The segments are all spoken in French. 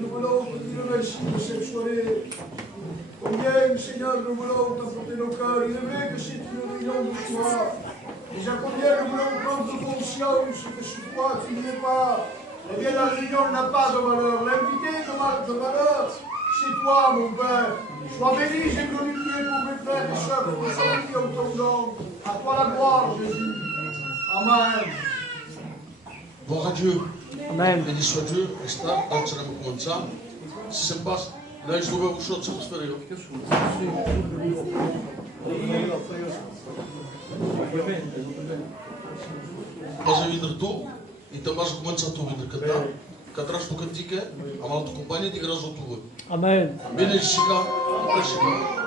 nous voulons te dire merci de cette soirée. Combien, Seigneur, nous voulons t'apporter nos cœurs. Il est vrai que c'est une réunion de foi. Mais à combien nous voulons prendre conscience que sur toi, tu n'es pas. Eh bien, la réunion n'a pas de valeur. L'invité de valeur, c'est toi, mon Père. Sois béni et glorifié pour mes frères et sœurs, pour nos amis en ton nom. À toi la gloire, Jésus. Amen. Gloire à Dieu. Amen. Béni soit Dieu. Está, dançaremos começar. Se pas, nós vamos só superior. Vas a vir tu, então vas a começar tu a vir cantar. Cantarás tu cantica, a malta acompanha e digarás o tua. Amen. Bene chegar, até chegar.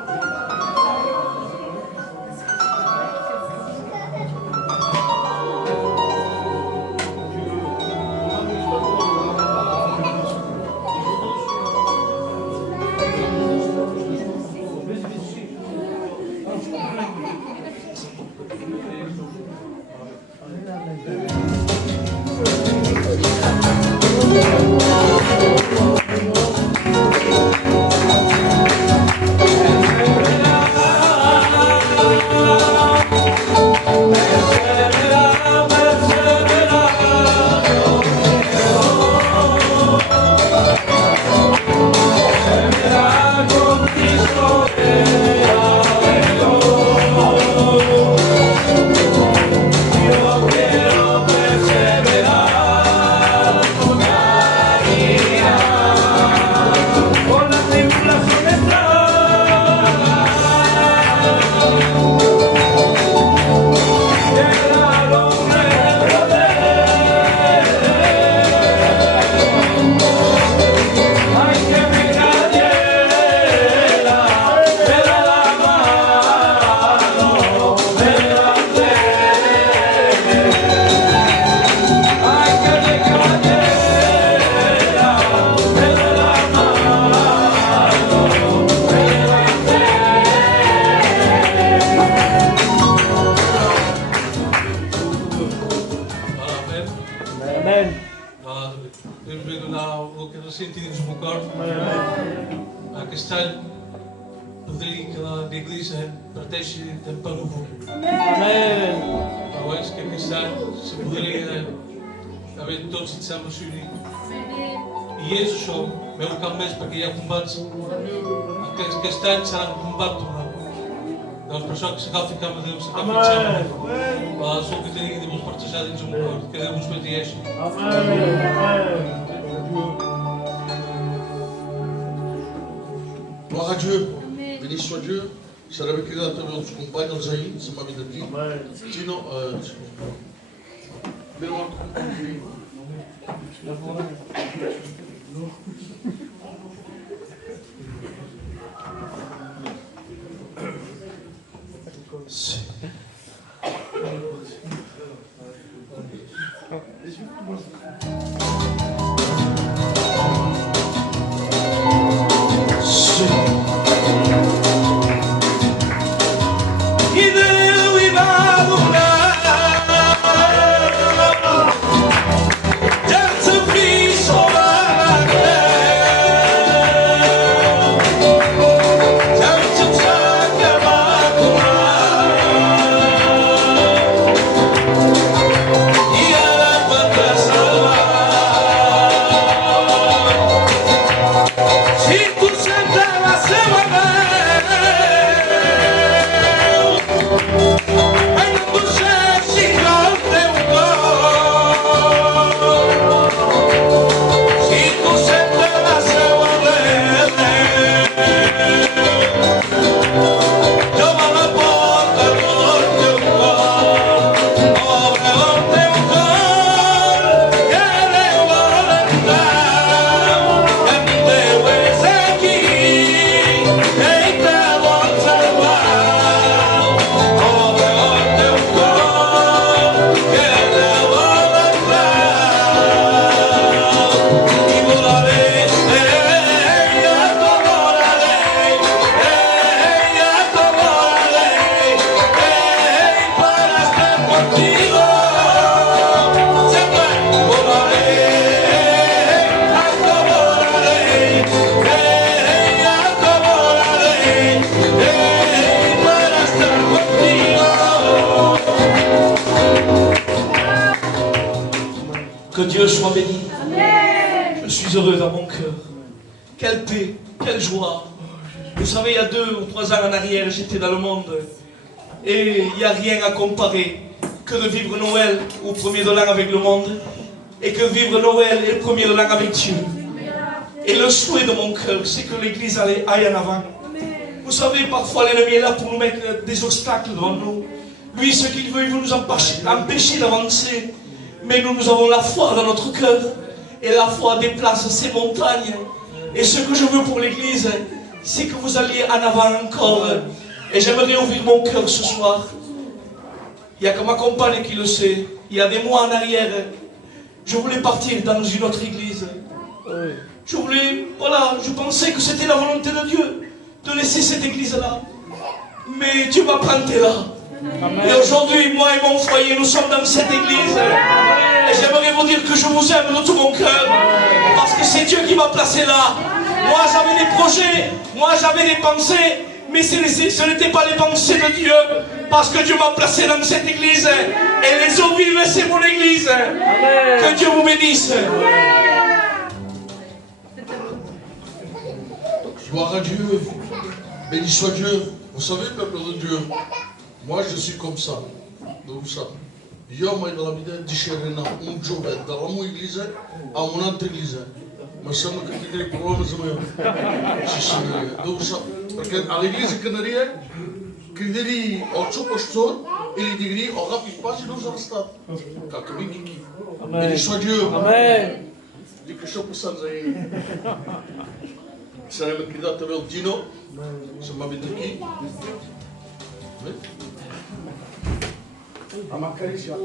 Gloire à Dieu. Béni soit Dieu. Será bem criado também os companheiros aí, se me aqui. Tino, meu soit béni. Amen. Je suis heureux dans mon cœur. Quelle paix, quelle joie. Vous savez, il y a 2 ou 3 ans en arrière, j'étais dans le monde. Et il n'y a rien à comparer que de vivre Noël au 1er de l'an avec le monde. Et que vivre Noël et le 1er de l'an avec Dieu. Et le souhait de mon cœur, c'est que l'Église aille en avant. Vous savez, parfois l'ennemi est là pour nous mettre des obstacles devant nous. Lui, ce qu'il veut, il veut nous empêcher d'avancer. Mais nous avons la foi dans notre cœur. Et la foi déplace ces montagnes. Et ce que je veux pour l'Église, c'est que vous alliez en avant encore. Et j'aimerais ouvrir mon cœur ce soir. Il n'y a que ma compagne qui le sait. Il y a des mois en arrière, je voulais partir dans une autre église. Je pensais que c'était la volonté de Dieu de laisser cette église-là. Mais Dieu m'a planté là. Amen. Et aujourd'hui, moi et mon foyer, nous sommes dans cette église. Et j'aimerais vous dire que je vous aime de tout mon cœur. Parce que c'est Dieu qui m'a placé là. Moi, j'avais des projets, moi, j'avais des pensées. Mais ce n'étaient pas les pensées de Dieu. Parce que Dieu m'a placé dans cette église. Et les eaux vives, c'est mon église. Amen. Que Dieu vous bénisse. Gloire à Dieu. Béni soit Dieu. Vous savez, peuple de Dieu, moi je suis comme ça. Donc ça. Io mai dalla vita di Serena un giovane dalla mia iglesia a un'altra iglesia. Ma sanno che ti devi provare a sa. Perché all'iglesia canaria crederì al suo pastore e gli dirì ho capito quasi non sarà stato. Béni soit Dieu. Amen. Dico ciò passando aí. Saremo chidato del Dino. Siamo venuti qui. A Macaricia.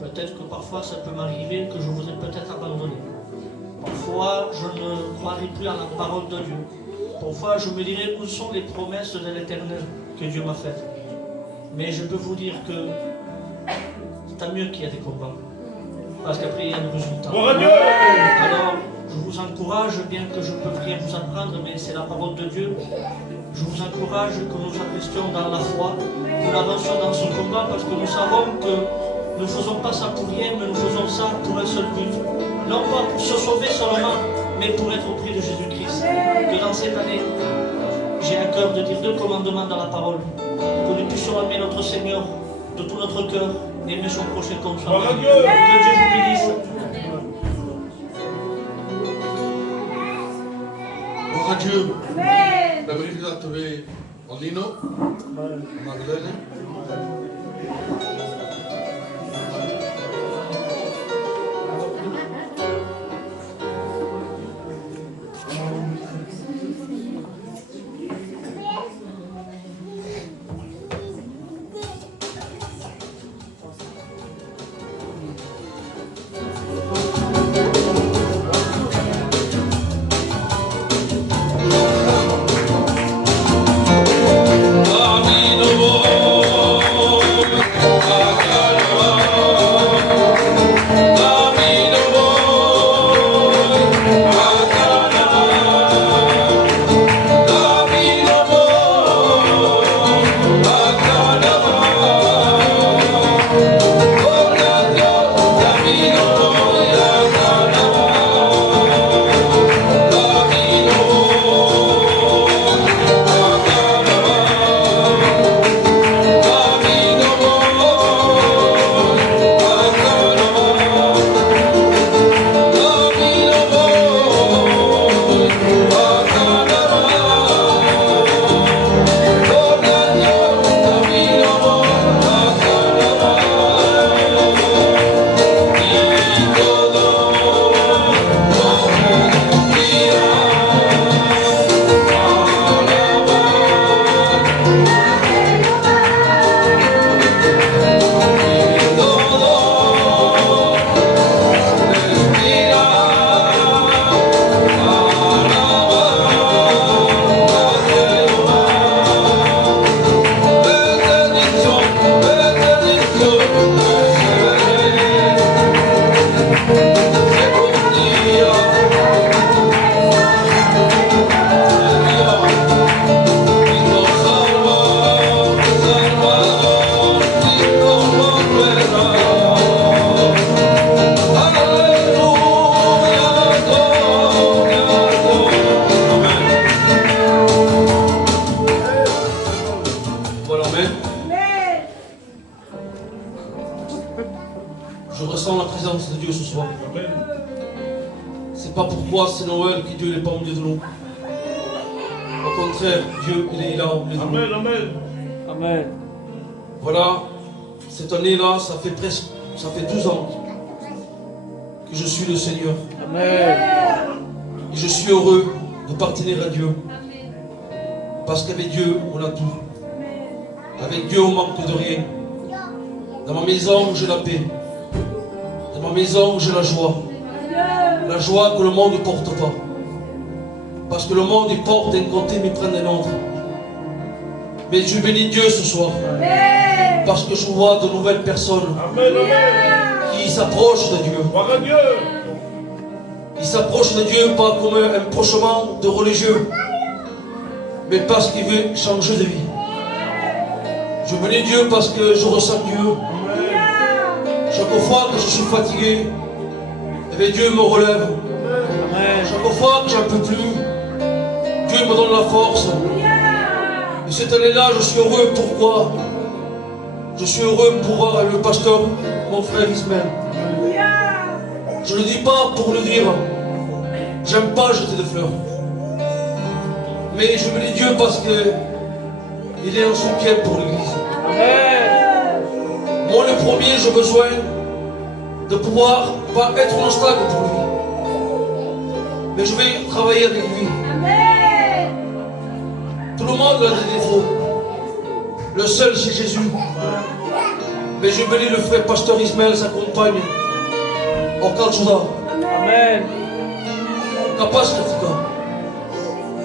Peut-être que parfois ça peut m'arriver que je vous ai peut-être abandonné. Parfois je ne croirai plus à la parole de Dieu. Parfois je me dirai où sont les promesses de l'Éternel que Dieu m'a faites. Mais je peux vous dire que tant mieux qu'il y a des combats. Parce qu'après il y a le résultat. Alors je vous encourage, bien que je ne peux rien vous apprendre, mais c'est la parole de Dieu. Je vous encourage que nous investions dans la foi, que nous avancions dans ce combat, parce que nous savons que nous ne faisons pas ça pour rien, mais nous faisons ça pour un seul but. Non pas pour se sauver seulement, mais pour être auprès de Jésus-Christ. Que dans cette année, j'ai à cœur de dire 2 commandements dans la parole. Que nous puissions aimer notre Seigneur de tout notre cœur et aimer son prochain comme soi-même. Que Dieu vous bénisse. Gloire à Dieu. La vérité a trouvé en Nino, Magdalene. Je ressens la présence de Dieu ce soir. C'est pas pourquoi c'est Noël que Dieu n'est pas au milieu de nous. Au contraire, Dieu il est là au milieu de nous. Amen, amen. Amen. Voilà, cette année-là, ça fait 12 ans que je suis le Seigneur. Amen. Et je suis heureux de partenir à Dieu. Parce qu'avec Dieu, on a tout. Avec Dieu, on manque de rien. Dans ma maison, j'ai la paix. Dans ma maison, j'ai la joie. La joie que le monde ne porte pas. Parce que le monde, il porte d'un côté, mais prend d'un autre. Mais je bénis Dieu ce soir. Parce que je vois de nouvelles personnes qui s'approchent de Dieu. Ils s'approchent de Dieu pas comme un approchement de religieux, mais parce qu'il veut changer de vie. Je bénis Dieu parce que je ressens Dieu. Chaque fois que je suis fatigué, eh Dieu me relève. Chaque fois que j'en peux plus, Dieu me donne la force. Et cette année-là, je suis heureux. Pourquoi? Je suis heureux pour voir le pasteur, mon frère Ismaël. Je ne le dis pas pour le dire. J'aime pas jeter des fleurs. Mais je bénis Dieu parce que il est un soutien pour l'Église. Moi, le premier, j'ai besoin de pouvoir pas être un obstacle pour lui. Mais je vais travailler avec lui. Tout le monde a des défauts. Le seul, c'est Jésus. Mais je bénis le frère pasteur Ismaël, sa compagne. Au Kalchouda. Amen. Capaz critique.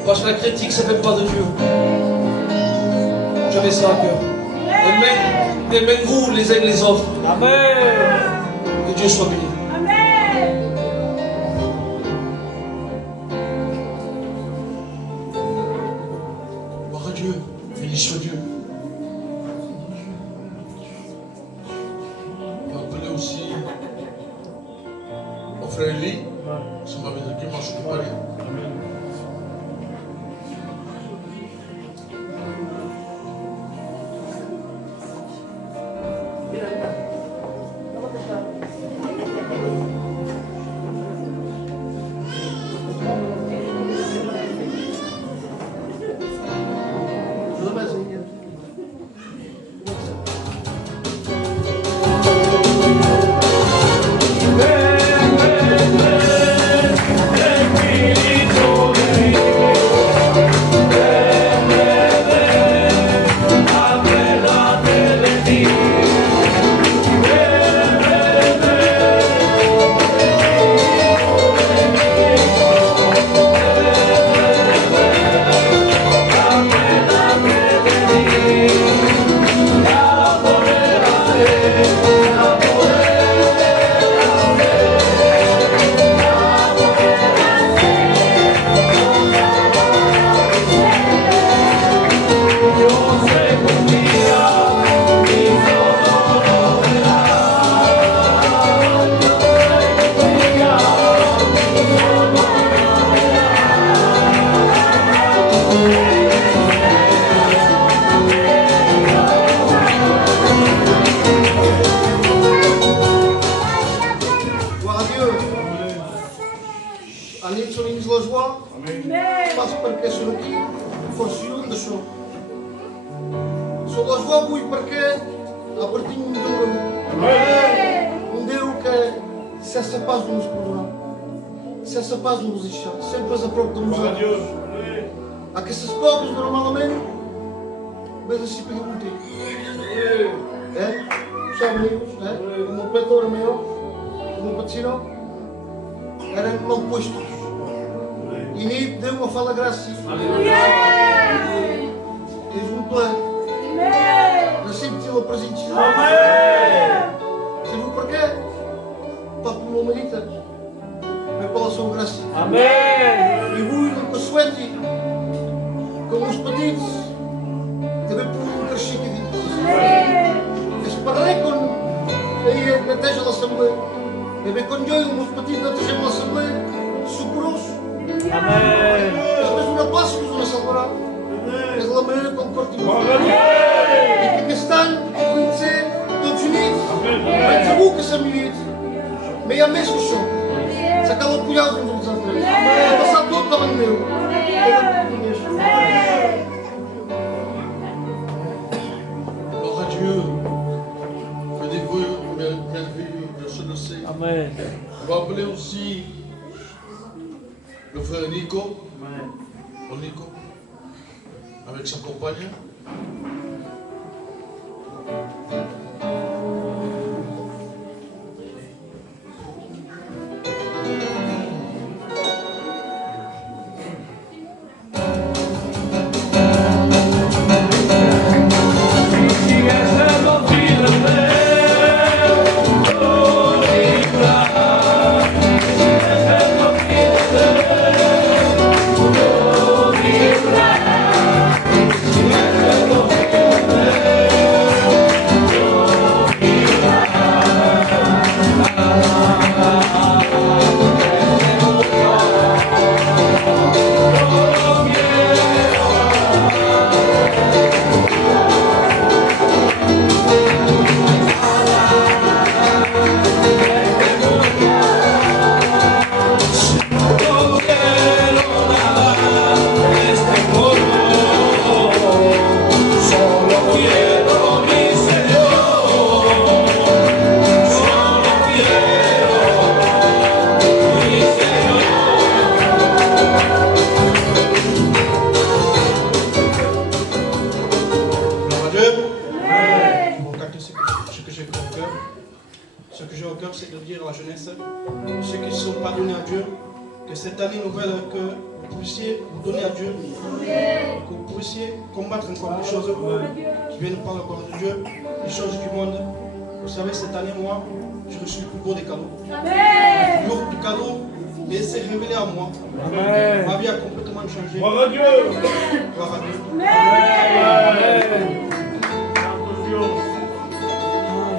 Parce que la critique, ça ne fait pas de Dieu. J'avais ça à cœur. Aimez-vous les uns les autres. Amen. Que Dieu soit béni. Gloire como e porque a partir de um Deus que se essa paz nos provar, se essa paz nos deixar, sempre as aproximamos a Deus. Há que esses poucos normalmente, mas assim pegam contigo. É? Os amigos, o meu petor meu, o meu patrocínio, eram mal postos. E nem deu uma fala graça. És um plano. Nasci de tila presente. Sabe porquê? Para como humanitas. Mas pela sua graça. E vou com a suete, com os patitos, também por um crescido. Esparrei com aí na teja da Assembleia. Também quando eu meus patitos na teja da Assembleia, superou-se. Mas uma passo que não salvará. Mas da maneira como partimos. E que estão a conhecer todos unidos. Mas a boca se amiguete. Meia mês que são. Se aquela apoiada uns aos outros. A passar todo o tamanho meu. Gloire à Dieu. Que des vœux merveilleux de se le sait. Amen. On va appeler aussi le frère Nico. Le Nico. Avec sa compagne. C'est de dire à la jeunesse, ceux qui ne sont pas donnés à Dieu, que cette année nouvelle, que vous puissiez vous donner à Dieu, que vous puissiez combattre encore des choses qui viennent par la gloire de Dieu, des choses du monde. Vous savez, cette année, moi, je reçu le plus beau des cadeaux. Le plus beau du cadeau, et s'est révélé à moi. Ma vie a complètement changé. Gloire à Dieu. Gloire à Dieu.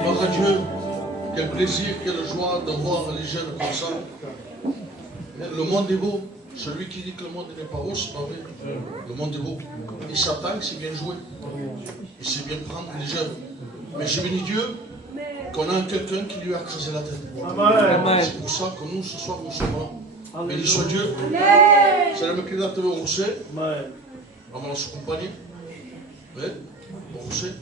Gloire à Dieu. Quel plaisir, quelle joie de voir les jeunes comme ça. Le monde est beau. Celui qui dit que le monde n'est pas beau, c'est pas vrai. Le monde est beau. Et Satan, c'est bien joué. Il sait bien prendre les jeunes. Mais je bénis Dieu qu'on a quelqu'un qui lui a creusé la tête. C'est pour ça que nous, ce soir, nous sommes là. Béni soit Dieu. C'est la même qui date au Rousset. Avant se accompagner. Oui, au Rousset.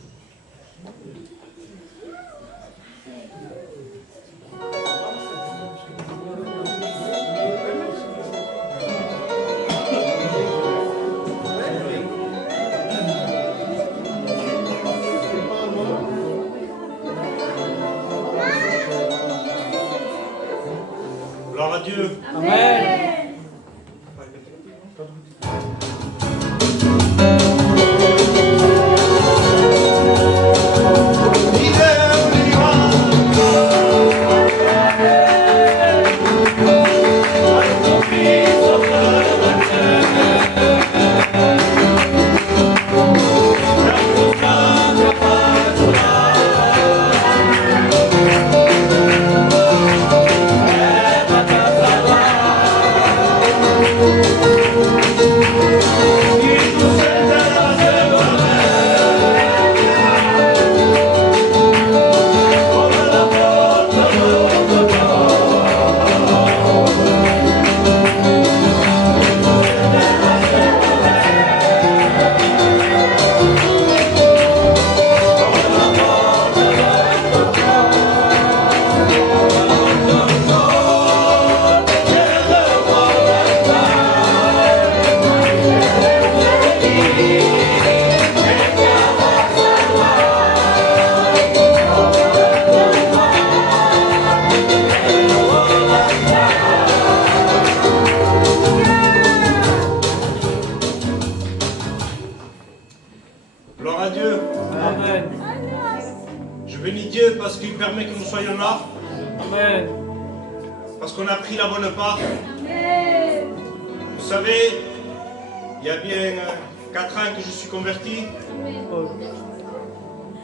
Gloire à Dieu. Amen. bénis Dieu parce qu'il permet que nous soyons là. Amen. Parce qu'on a pris la bonne part. Vous savez, il y a bien 4 ans que je suis converti.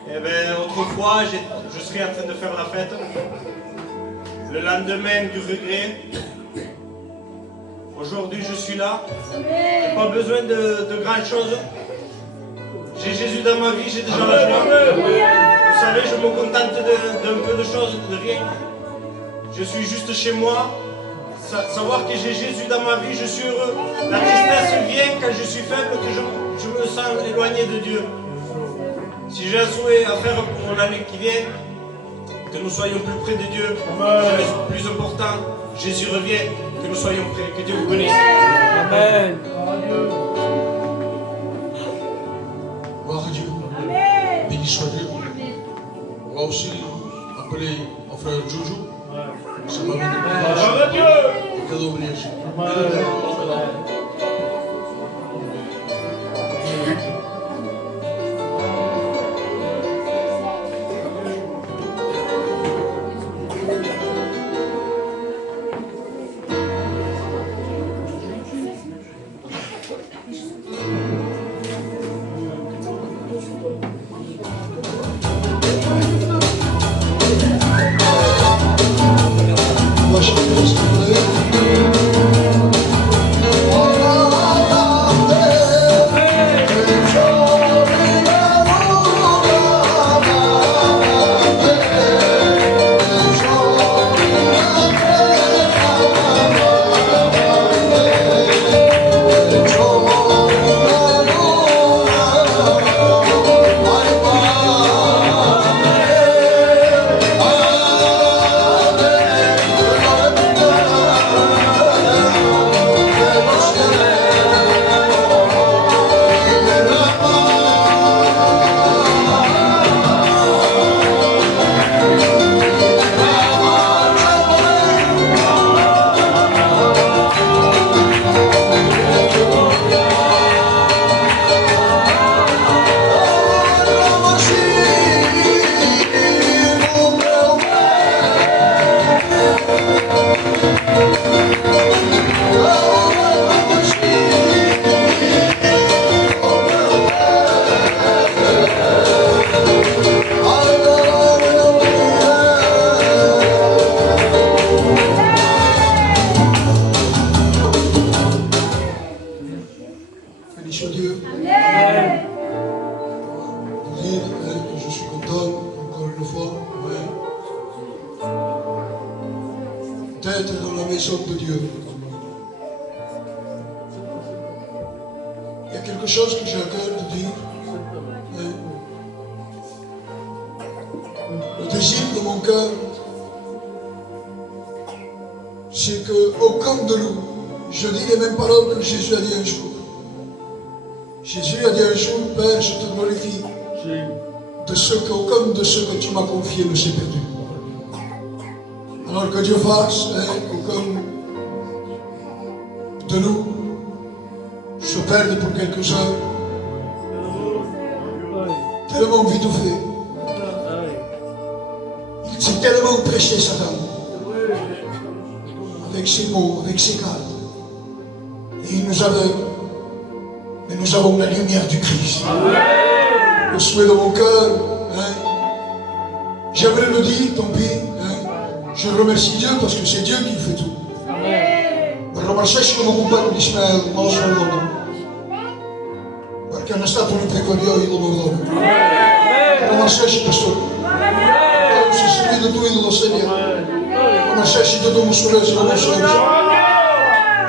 Et bien, autrefois, je serais en train de faire la fête. Le lendemain du regret. Aujourd'hui, je suis là. Je n'ai pas besoin de grandes choses. J'ai Jésus dans ma vie, j'ai déjà la joie. Vous savez, je me contente d'un peu de choses, de rien. Je suis juste chez moi. Savoir que j'ai Jésus dans ma vie, je suis heureux. La tristesse vient quand je suis faible, que je me sens éloigné de Dieu. Si j'ai un souhait à faire pour l'année qui vient, que nous soyons plus près de Dieu, c'est le plus important. Jésus revient, que nous soyons près. Que Dieu vous bénisse. Amen. Gloire à Dieu. Béni soit Dieu. On va aussi appeler mon frère Jojo. Ça m'a béni. Cadeau béni. D'être dans la maison de Dieu. Il y a quelque chose que j'ai à cœur de dire. Le désir de mon cœur, c'est qu'aucun de nous, je dis les mêmes paroles que Jésus a dit un jour. Jésus a dit un jour, Père, je te glorifie de ce qu'aucun de ceux que tu m'as confiés ne s'est perdu. Alors que Dieu fasse qu'aucun de nous se perde pour quelques heures, tellement vite fait. Il s'est tellement prêché Satan, avec ses mots, avec ses cartes. Et il nous aveugle, mais nous avons la lumière du Christ. Le souhait de mon cœur, j'aimerais le dire, tant pis. Je remercie Dieu parce que c'est Dieu qui fait tout. Je remercie mon compagnon Ismaël, mon frère. Parce qu'il y a un instant pour nous faire que Dieu il nous donne. Je remercie pasteur. C'est celui de tout il nous Seigneur. Je remercie de tout mon soleil, c'est mon soleil.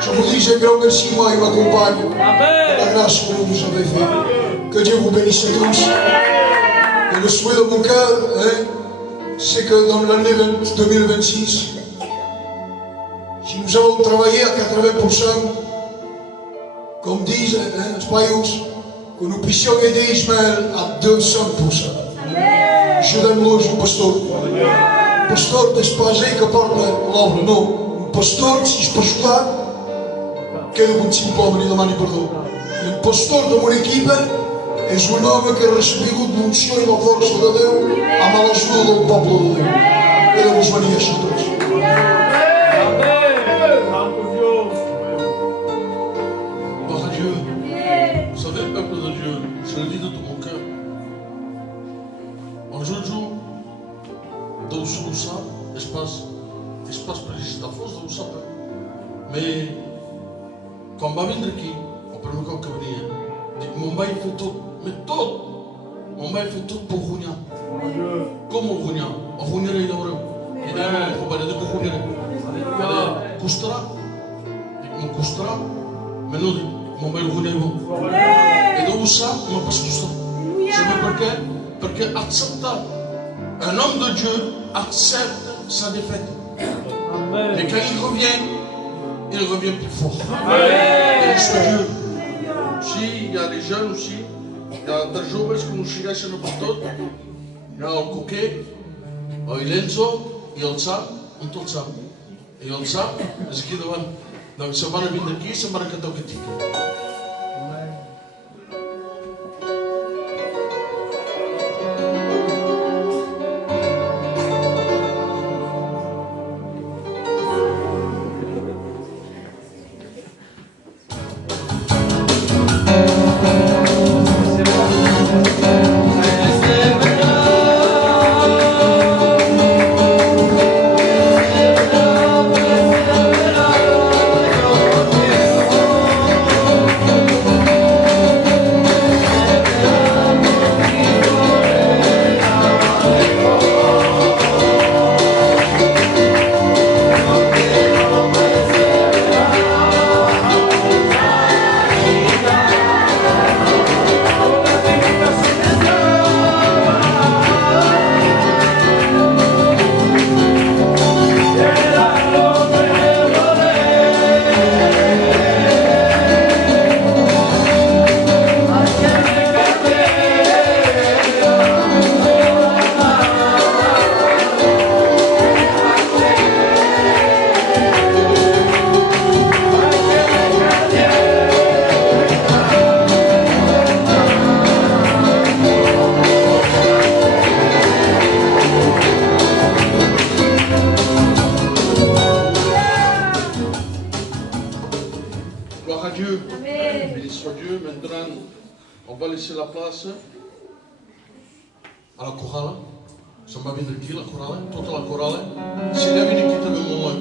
Je vous dis un grand merci, moi et ma compagne, de la grâce que vous nous avez fait. Que Dieu vous bénisse tous. Et le souhait de mon cœur, c'est que dans l'année 2026, si nous avons travaillé à 80%, comme disent les Spayous, que nous puissions aider Ismaël à 200%. Je donne l'eau au pasteur. Pasteur, n'est-ce pas que parle l'œuvre? Non. Pasteur, si je peux ajouter, que nous ne pouvons pas venir demander pardon. Le pasteur de mon équipe est un homme qui a reçu de l'onction et de la force de Dieu. derrama la sua do povo de Deus. Ele vos bendiga a todos. Gloire à Dieu. Vous savez, peuple de Dieu, je le dis de tout mon cœur. Un jour, dans ça, espace précis da força do saber. Mais quand va venir aqui, o primeiro que venia, digo, mon pai fait tout, mais tout. Mon pai fait tout pour runhar. Como runhar? A runhar ainda orou. E daí, o pai dele com runhar. Ele custará. Digo, não custará. Mas não digo, mon pai runhar bom. E daí o sabe, mas pas custar. Sabe porquê? Porque aceitar. Un homme de Dieu accepte sa défaite. Mais quand il revient plus fort. Béni soit Dieu. Aussi, il y a les jeunes aussi. Il y a des jovens que nous chegassem no portão. Il y a o Coquet, o Ilenzo e o Sam, tot Sam. E o Sam, és aqui davant. Donc, se'n van a vindre aquí i se'n van a cantar o cantic. À la chorale, ça m'a venu de qui la chorale, toute la chorale, s'il y avait une équipe de moment.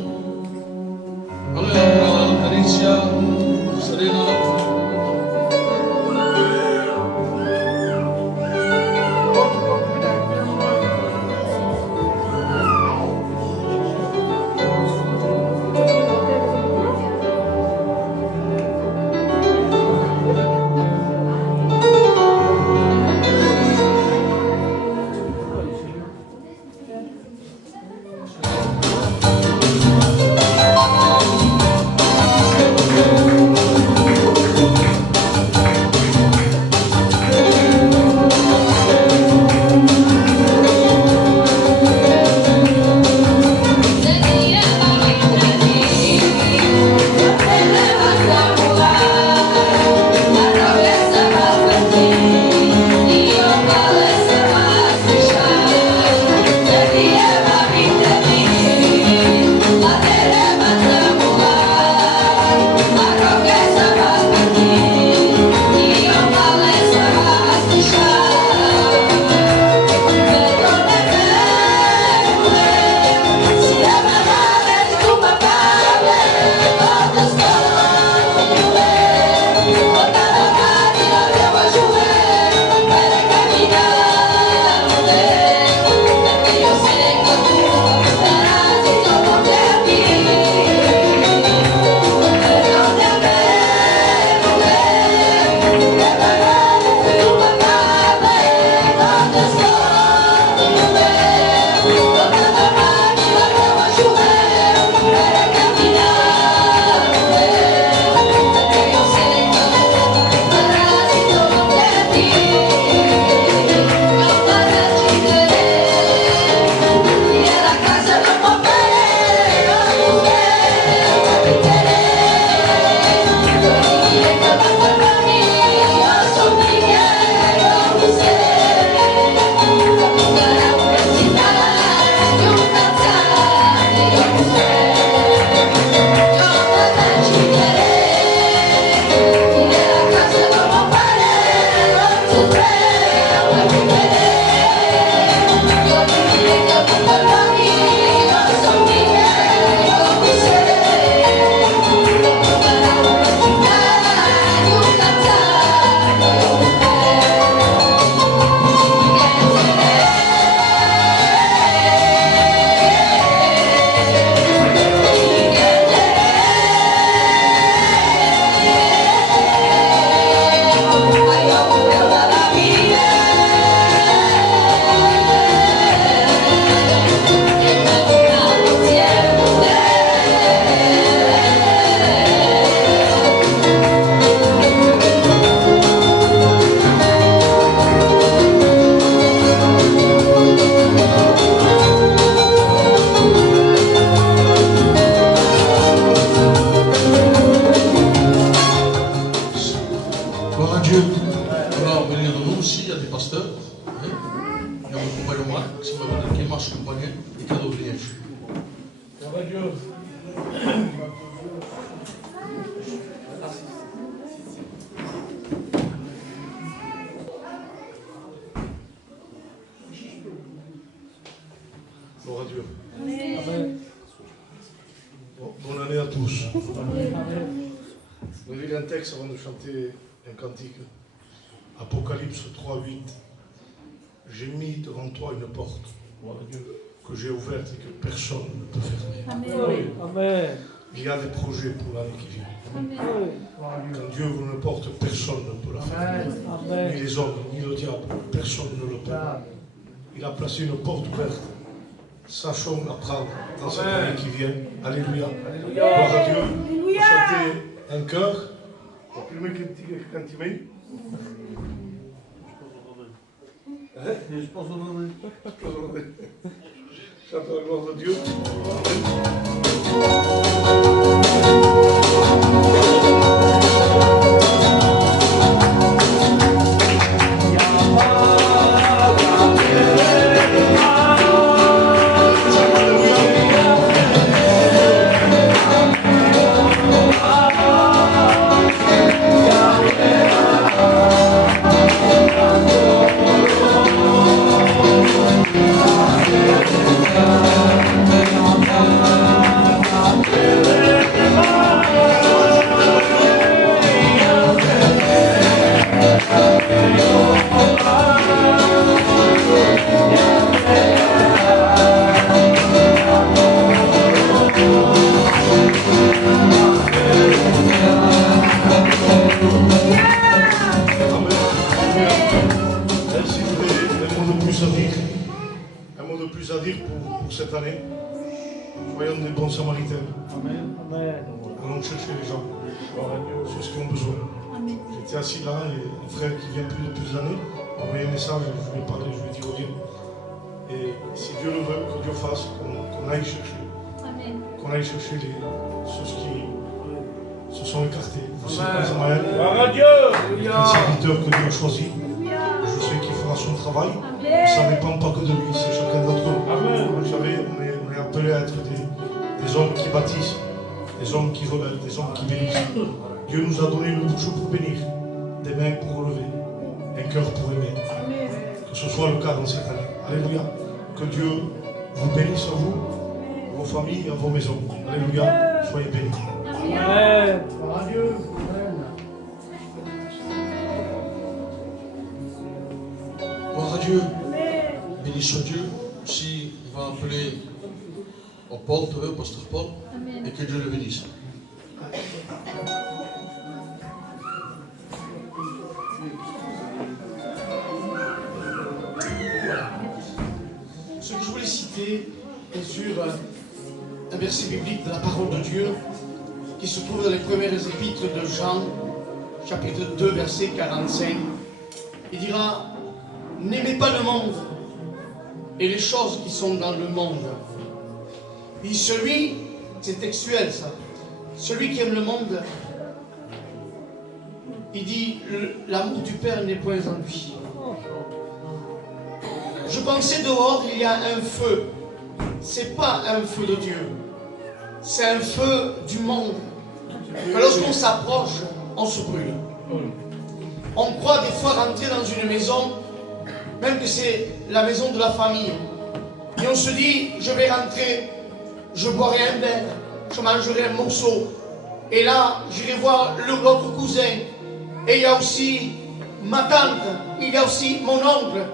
Allez, la chorale, Alicia, Serena. que m'as accompagné et que nous venions. Gloire à Dieu. Bonne année à tous. On va lire un texte avant de chanter un cantique. Apocalypse 3:8. J'ai mis devant toi une porte que j'ai ouverte et que personne ne peut fermer. Amen. Il y a des projets pour l'année qui vient. Quand Dieu ouvre une porte, personne ne peut la fermer. Ni les hommes, ni le diable, personne ne le peut. Il a placé une porte ouverte. Sachons la prendre dans cette année qui vient. Alléluia. Gloire à Dieu. On va chanter un chœur. Le premier cantique. Je pense qu'on en est. Chante la gloire de Dieu. Cette année, soyons des bons samaritains. Allons chercher les gens, ceux qui ont besoin. J'étais assis là et un frère qui vient plus de plusieurs années m'a envoyé un message, je lui ai parlé, je lui ai dit reviens. Et si Dieu le veut, que Dieu fasse, qu'on aille chercher. Qu'on aille chercher ceux qui se sont écartés. Vous savez, Samaël, un serviteur que Dieu a choisi. Je sais qu'il fera son travail. Ça ne dépend pas que de lui, c'est chacun d'entre nous. Vous savez, on est appelés à être des hommes qui bâtissent, des hommes qui relèvent, des hommes qui bénissent. Dieu nous a donné une bouche pour bénir, des mains pour relever, un cœur pour aimer. Que ce soit le cas dans cette année. Alléluia. Que Dieu vous bénisse à vous, à vos familles et à vos maisons. Alléluia. Soyez bénis. Amen. Adieu. Gloire à Dieu. Béni soit Dieu. Si on va appeler au Paul, au pasteur Paul, et que Dieu le bénisse. Ce que je voulais citer est sur un verset biblique de la parole de Dieu qui se trouve dans les premières épîtres de Jean, chapitre 2, verset 45. Il dira: n'aimez pas le monde et les choses qui sont dans le monde. Et celui, c'est textuel ça, celui qui aime le monde, il dit l'amour du Père n'est point en lui. Je pensais dehors, il y a un feu. C'est pas un feu de Dieu, c'est un feu du monde. Que lorsqu'on s'approche, on se brûle. On croit des fois rentrer dans une maison, même que c'est la maison de la famille. Et on se dit, je vais rentrer, je boirai un verre, je mangerai un morceau. Et là, j'irai voir l'autre cousin. Et il y a aussi ma tante, il y a aussi mon oncle.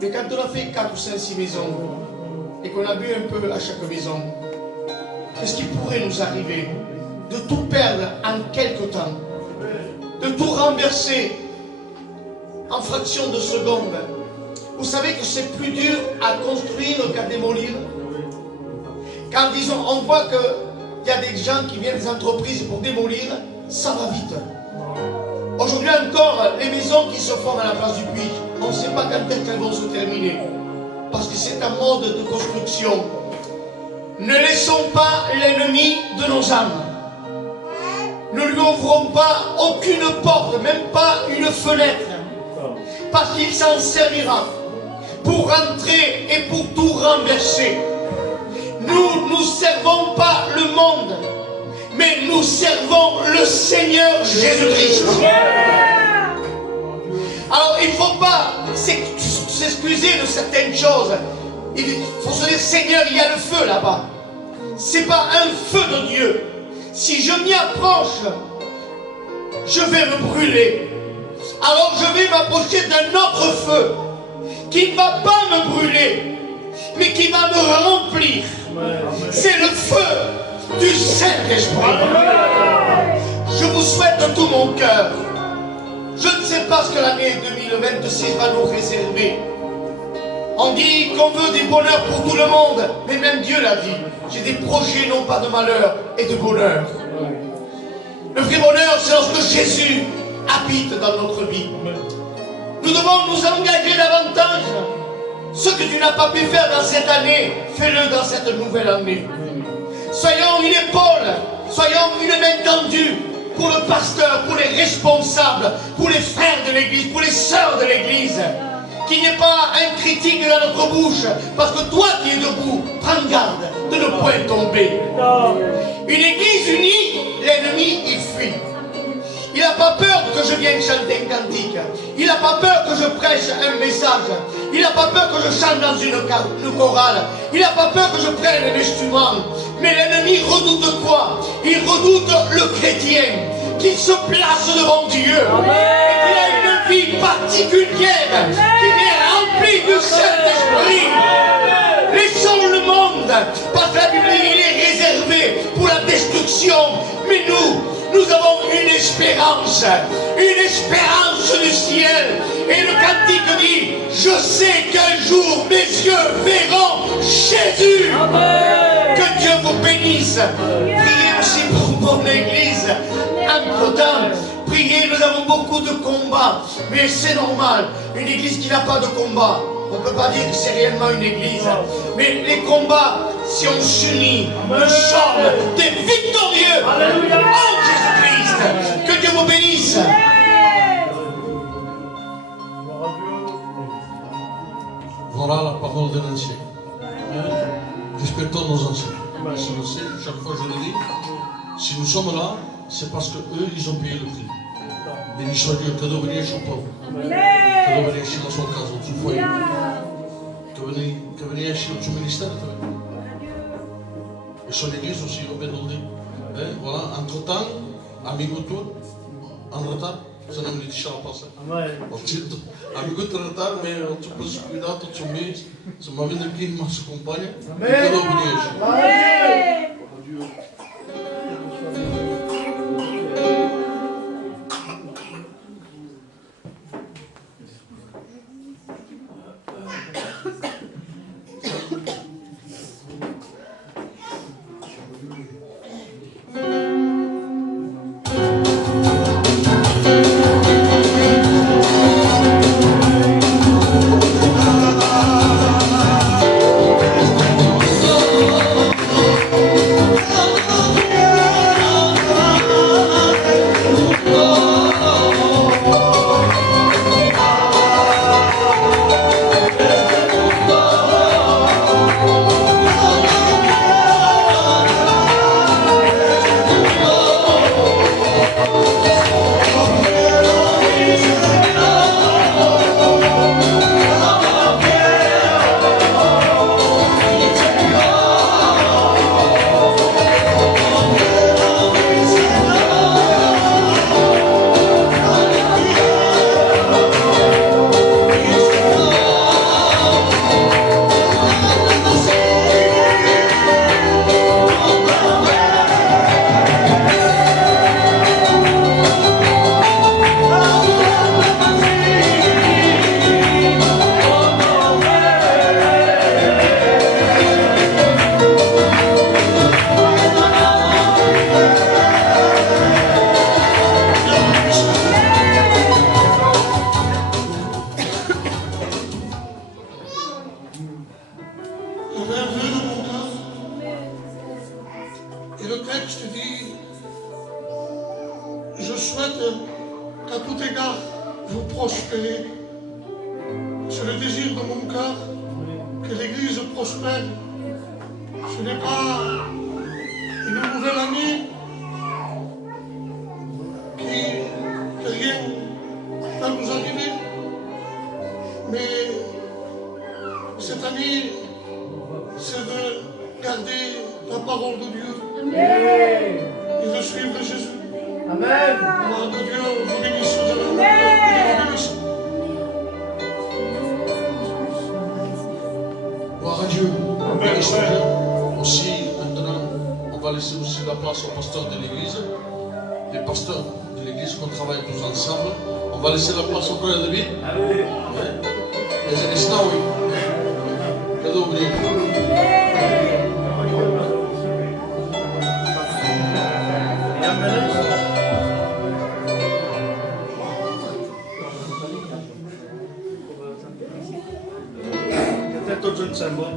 Mais quand on a fait 4 ou 5, 6 maisons, et qu'on a bu un peu à chaque maison, qu'est-ce qui pourrait nous arriver? De tout perdre en quelque temps, de tout renverser en fraction de seconde. Vous savez que c'est plus dur à construire qu'à démolir. Quand disons, on voit qu'il y a des gens qui viennent des entreprises pour démolir, ça va vite. Aujourd'hui encore, les maisons qui se forment à la place du puits, on ne sait pas quand elles vont se terminer. Parce que c'est un mode de construction. Ne laissons pas l'ennemi de nos âmes. Ne lui ouvrons pas aucune porte, même pas une fenêtre. Parce qu'il s'en servira. pour rentrer et pour tout renverser. Nous ne servons pas le monde, mais nous servons le Seigneur Jésus-Christ. Alors il ne faut pas s'excuser de certaines choses. Il faut se dire, Seigneur, il y a le feu là-bas. Ce n'est pas un feu de Dieu. Si je m'y approche, je vais me brûler. Alors je vais m'approcher d'un autre feu qui ne va pas me brûler, mais qui va me remplir. C'est le feu du Saint-Esprit. Je vous souhaite de tout mon cœur. Je ne sais pas ce que l'année 2026 va nous réserver. On dit qu'on veut des bonheurs pour tout le monde, mais même Dieu l'a dit. J'ai des projets non pas de malheur et de bonheur. Le vrai bonheur, c'est lorsque Jésus habite dans notre vie. Nous devons nous engager davantage. Ce que tu n'as pas pu faire dans cette année, fais-le dans cette nouvelle année. Soyons une épaule, soyons une main tendue pour le pasteur, pour les responsables, pour les frères de l'église, pour les sœurs de l'église. Qu'il n'y ait pas un critique dans notre bouche, parce que toi qui es debout, prends garde de ne point tomber. Une église unie, l'ennemi il fuit. Il n'a pas peur que je vienne chanter un cantique. Il n'a pas peur que je prêche un message. Il n'a pas peur que je chante dans une chorale. Il n'a pas peur que je prenne un instrument. Mais l'ennemi redoute quoi? Il redoute le chrétien qui se place devant Dieu. Et qui a une vie particulière, qui est remplie du Saint-Esprit. Laissons le monde, parce que la Bible il est réservé pour la destruction. Mais nous avons une espérance du ciel. Et le cantique dit, je sais qu'un jour mes yeux verront Jésus. Que Dieu vous bénisse. Priez aussi pour mon église. Entre-temps, priez, nous avons beaucoup de combats. Mais c'est normal, une église qui n'a pas de combat, on ne peut pas dire que c'est réellement une église. Mais les combats, si on s'unit, nous sommes des victorieux. Alléluia. Oh Jésus-Christ, que Dieu vous bénisse. Voilà la parole de l'ancien. Respectons nos anciens. Je le sais, chaque fois je le dis. Si nous sommes là, c'est parce qu'eux, ils ont payé le prix. Béni soit Dieu, que de venir chez le pauvre. Que de venir chez la sua casa, au seu foyer. Que venir chez le ministère. Et son église aussi, on peut nous dire. Voilà, entre-temps, amigo tout, en retard. Să ne aminti și la pasă. Amigo în retard, mais on te pose cuidado, tu te mets, să mă vine aqui, mă se acompanha. Que de venir. Je souhaite qu'à tout égard vous prospérez. Je C'est le désir de mon cœur que l'Église prospère. Ce n'est pas une nouvelle année que rien va nous arriver. Mais cette année, c'est de garder la parole de Dieu et de suivre Jésus. Amen. Gloire de Dieu, vous bénisse de la vous bénisse. Gloire à Dieu. Bénisse Dieu. Aussi, maintenant, on va laisser aussi la place au pasteur de l'église. Les pasteurs de l'église qu'on travaille tous ensemble. On va laisser la place au frère David. Allez. Et c'est là, oui. Cadeau, oui. Até todos juntos em bom.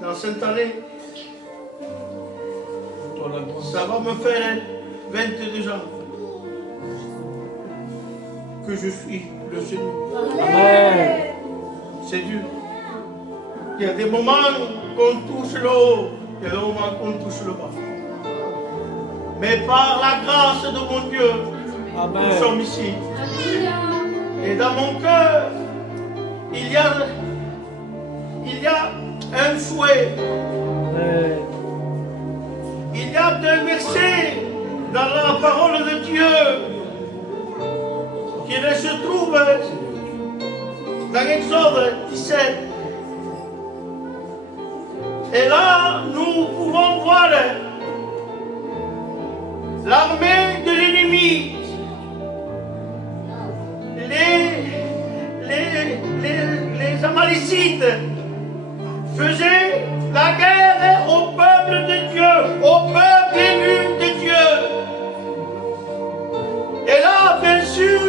Dans cette année, ça va me faire 22 ans que je suis le Seigneur. Amen. C'est dur. Il y a des moments qu'on touche le haut, il y a des moments qu'on touche le bas. Mais par la grâce de mon Dieu, nous sommes ici. Et dans mon cœur, il y a un souhait. Il y a des versets dans la parole de Dieu qui se trouvent dans Exode 17. Et là, nous pouvons voir l'armée de l'ennemi, les Amalécites faisaient la guerre au peuple de Dieu, au peuple élu de Dieu. Et là, bien sûr,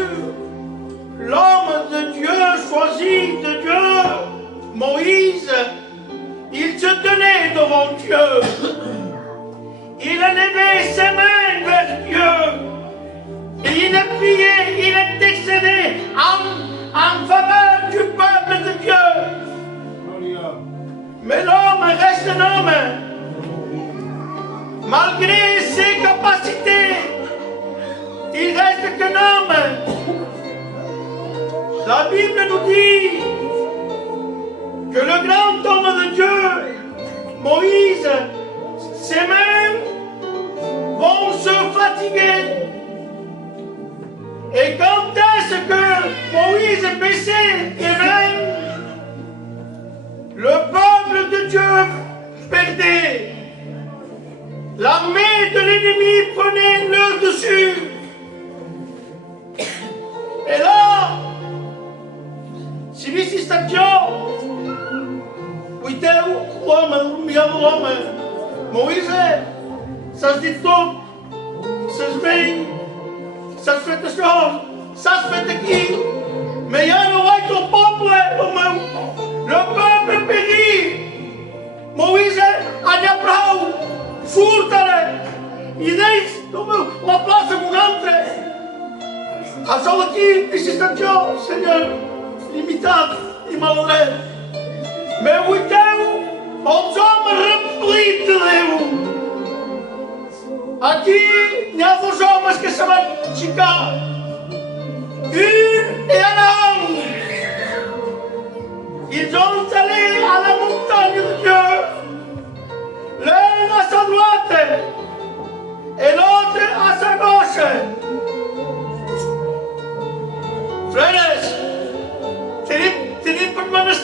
l'homme de Dieu, choisi de Dieu, Moïse, il se tenait devant Dieu. Il élevait ses mains vers Dieu. Et il est prié, il est excédé en faveur du peuple de Dieu. Mais l'homme reste un homme. Malgré ses capacités, il reste qu'un homme. La Bible nous dit que le grand homme de Dieu, Moïse, ses mains vont se fatiguer. Et quand est-ce que Moïse baissait les mains, le La main de l'ennemi prenait le dessus. Et là, si vi si stagione, l'homme, Moïse, ça se dit tout, ça se veille, ça se fait de choses, ça se fait de qui? Mais il y a le roi du peuple, le peuple périt. Moïse a dit Abraham, surtare, il dit, la place est mourante. A solo aqui, ici stagione, Seigneur, limitado e malogrado. Mais o teu, os homens repletos de Deus. Aqui, não há dos homens que se vão chegar. E Arão. Ils ont allé à la montagne de Dieu. L'un à sa droite et l'autre à sa gauche. Frères, c'est une permanence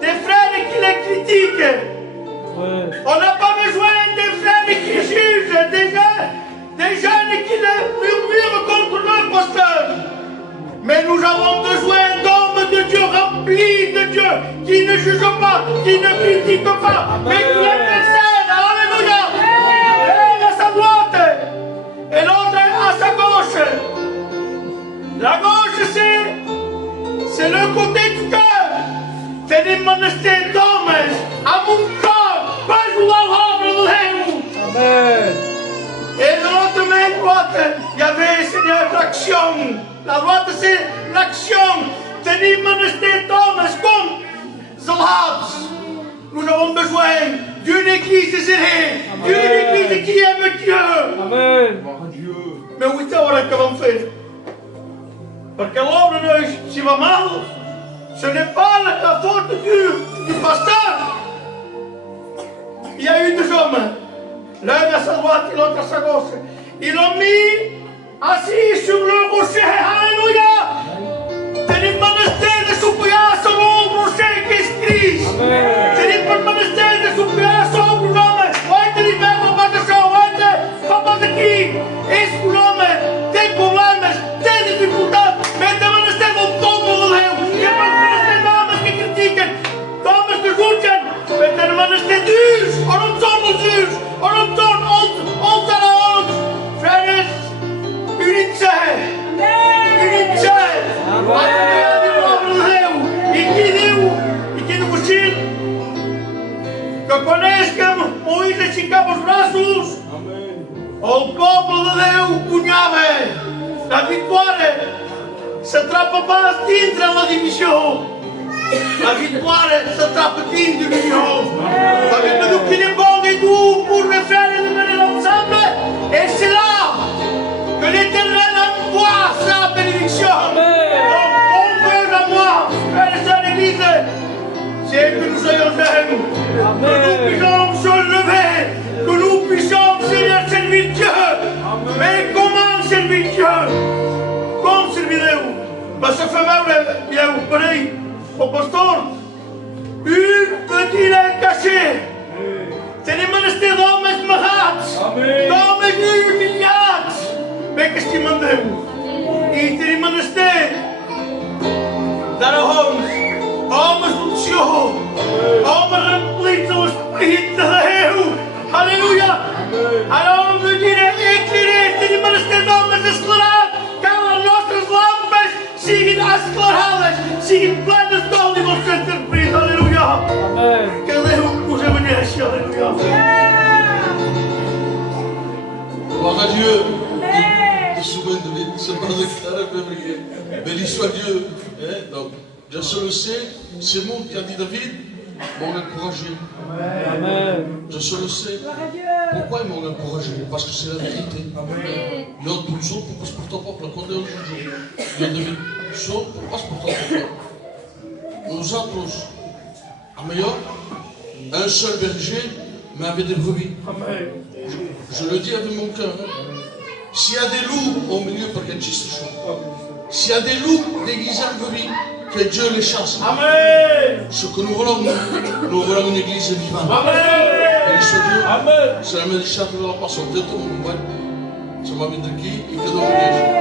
des frères qui les critiquent. Ouais. On n'a pas besoin des frères qui jugent, des jeunes qui les murmurent contre le pasteur. Mais nous avons besoin d'hommes de Dieu remplis de Dieu, qui ne jugent pas, qui ne critiquent pas, mais qui intercèdent. Alléluia. L'un à sa droite et l'autre à sa gauche. La gauche, c'est le côté du cœur. C'est des monastères d'hommes. À mon corps, pas jouer à l'homme de Amen. Et de l'autre main droite, il y avait, Seigneur, l'action. La droite, c'est l'action. C'est des monastères d'hommes comme Zalhabs. Nous avons besoin d'une église zélée, d'une église qui aime Dieu. Amen. Mais où est-ce que l'on fait? Parce que l'homme, s'il va mal, ce n'est pas la faute du pasteur. Il y a eu deux hommes, l'un à sa droite et l'autre à sa gauche. Ils l'ont mis assis sur le rocher. Alléluia! C'est une monastère de soupir sur le rocher qui est Christ. C'est une monastère de soupir sur l'homme. Ouais, de l'hiver, papa de ça, ouais, papa de qui? Est-ce que l'homme, des problèmes, des difficultés? Mais de monastère au peuple de Dieu. Il y a pas de monastère d'hommes qui critiquent, d'hommes qui jugent. Mais de monastère d'us, on en tourne aux us, on en tourne honte à la honte. Frères, unité. E que no cochilo, que conhece que Moisés esticava os braços, ao povo de Deus punhava a vitória, se atrapa pas dentro da divisão, a vitória se atrapa dentro da divisão, porque tudo que é bom e tu por referir de maneira ensemble, et c'est là que l'Éternel envoie sa bénédiction. C'est que nous soyons jeunes, que nous puissions se lever, que nous puissions, Seigneur, servir Dieu. Amen. Mais comment servir Dieu? Comment servir Dieu? Parce que il y a un pareil au pasteur, une petite cachée. C'est des monastères d'hommes esmerats, d'hommes humiliés. Mais qu'est-ce qu'il m'a dit? Et c'est des monastères d'Arahons. Homens do Senhor, homens repletos do Espírito de Deus, aleluia! Aonde direi de monastérios de homens esclarados, que as nossas lâmpadas sigam esclaradas, sigam plenas de óleo e você ter Espírito, aleluia! Que Deus nos abençoe, aleluia! Gloire à Dieu! Je me souviens de ce passage de février. Béni soit Dieu! Donc, je le sais, c'est moi qui a dit David, m'ont encouragé. Amen. Je le sais. Pourquoi ils m'ont encouragé? Parce que c'est la vérité. Amen. Il y a tout le monde pour se porter pour le compte de aujourd'hui. Il y a des choses pour se porter pour nous autres, à meilleur, un seul berger, mais avec des brebis. Amen. Je le dis avec mon cœur. S'il y a des loups au milieu, parce qu'il y a juste le choix. S'il y a des loups déguisés en brebis, que Dieu les chasse. Amen. Ce que nous voulons une église vivante. Amen. Amen. se la lasciate dalla passata, ho detto comunque, siamo venuti qui e che devo dire.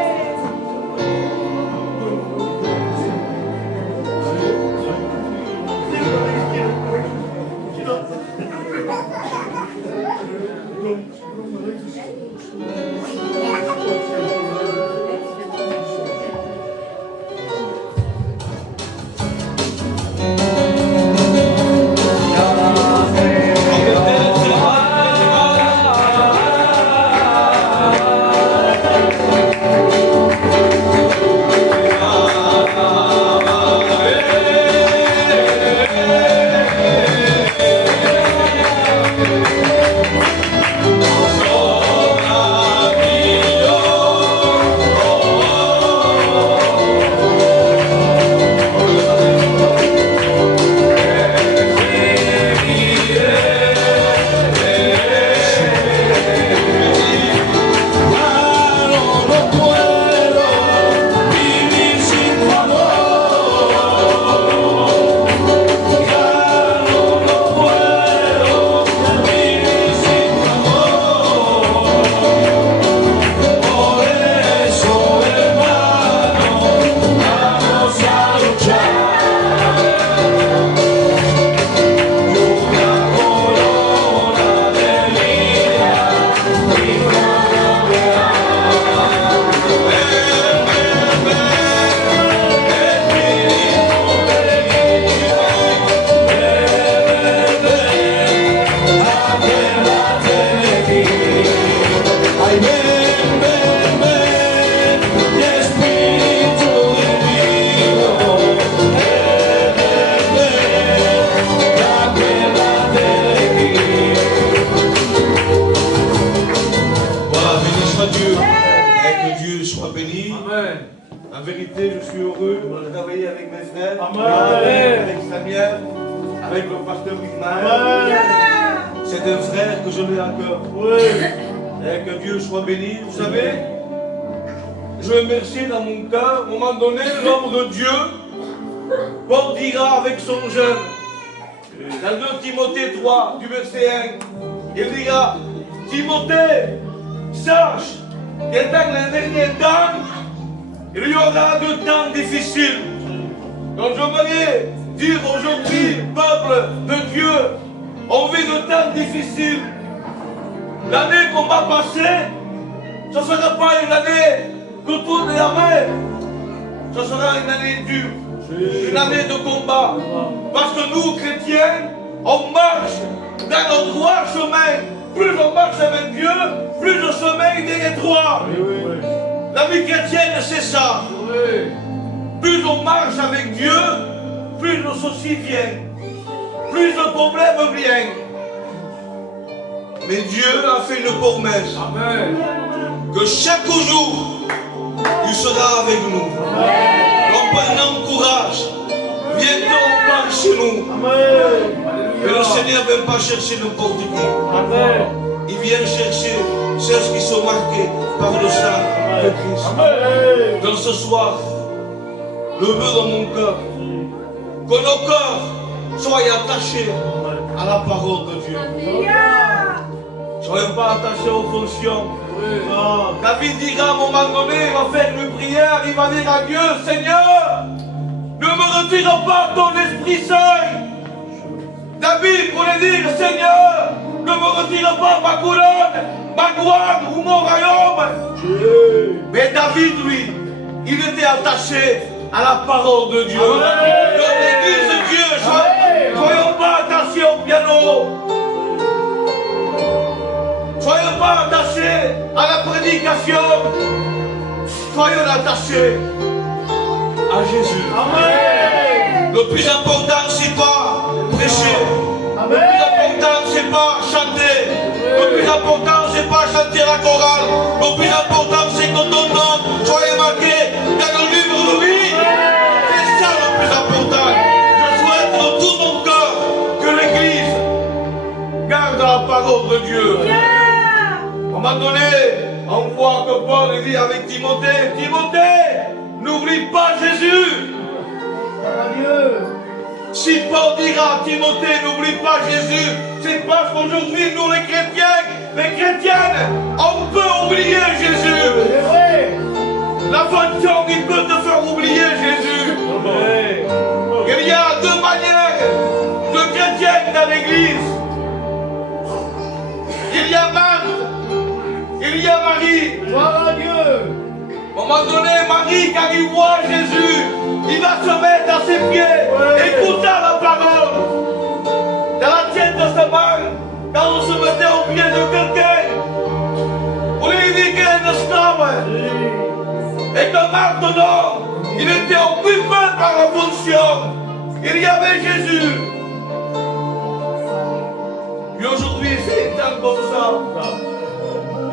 En vérité, je suis heureux de travailler avec mes frères, avec Samuel, avec le pasteur Ismaël. C'est un frère que je mets à cœur. Et que Dieu soit béni. Vous savez, je remercie dans mon cœur, à un moment donné, l'homme de Dieu, Paul dira avec son jeune, dans 2 Timothée 3, du verset 1, il dira, Timothée, sache que dans les derniers temps, il y aura de temps difficiles. Donc j'aimerais dire aujourd'hui, peuple de Dieu, on vit de temps difficiles. L'année qu'on va passer, ce ne sera pas une année que tout est amer. Ce sera une année dure, une année de combat. Parce que nous, chrétiens, on marche dans le droit chemin. Plus on marche avec Dieu, plus le chemin est étroit. La vie chrétienne, c'est ça. Plus on marche avec Dieu, plus le souci vient, plus le problème vient. Mais Dieu a fait une promesse. Amen. Que chaque jour, il sera avec nous. Donc prenons courage. Bientôt on part chez nous. Amen. Mais le Seigneur ne vient pas chercher n'importe qui. Amen. Il vient chercher ceux qui sont marqués par le sang de Christ. Amen. Donc ce soir, le vœu dans mon cœur, que nos cœurs soient attachés à la parole de Dieu. Ne soyons pas attachés aux fonctions. Non. David dira à un moment donné, il va faire une prière, il va dire à Dieu, Seigneur, ne me retire pas ton Esprit Saint. David pourrait dire, Seigneur, ne me retire pas ma couronne, ma gloire ou mon royaume. Mais David, lui, il était attaché à la parole de Dieu. Donc l'Église de Dieu, soyons pas attachés au piano. Soyons pas attachés à la prédication. Soyons attachés à Jésus. Amen. Le plus important, c'est pas prêcher. Amen. Le plus important, c'est pas chanter. Le plus important, c'est pas chanter la chorale. Le plus important, c'est que ton nom soit marqué dans le livre de vie. C'est ça le plus important. Je souhaite de tout mon cœur que l'Église garde la parole de Dieu. À un moment donné, on voit que Paul dit avec Timothée, Timothée, n'oublie pas Jésus. Si Paul dira à Timothée, n'oublie pas Jésus, c'est parce qu'aujourd'hui, nous les chrétiens, les chrétiennes, on peut oublier Jésus. La fonction qui peut te faire oublier Jésus. Il y a deux manières de chrétiennes dans l'église. Il y a Marthe, il y a Marie. Gloire à Dieu. À un moment donné, Marie, quand il voit Jésus, il va se mettre à ses pieds, écoutant la parole. Dans l'Ancien Testament, quand on se mettait au pied de quelqu'un, on lui dit qu'il est un esclave. Et que maintenant, il était occupé par la fonction. Il y avait Jésus. Et aujourd'hui, c'est un temps comme ça.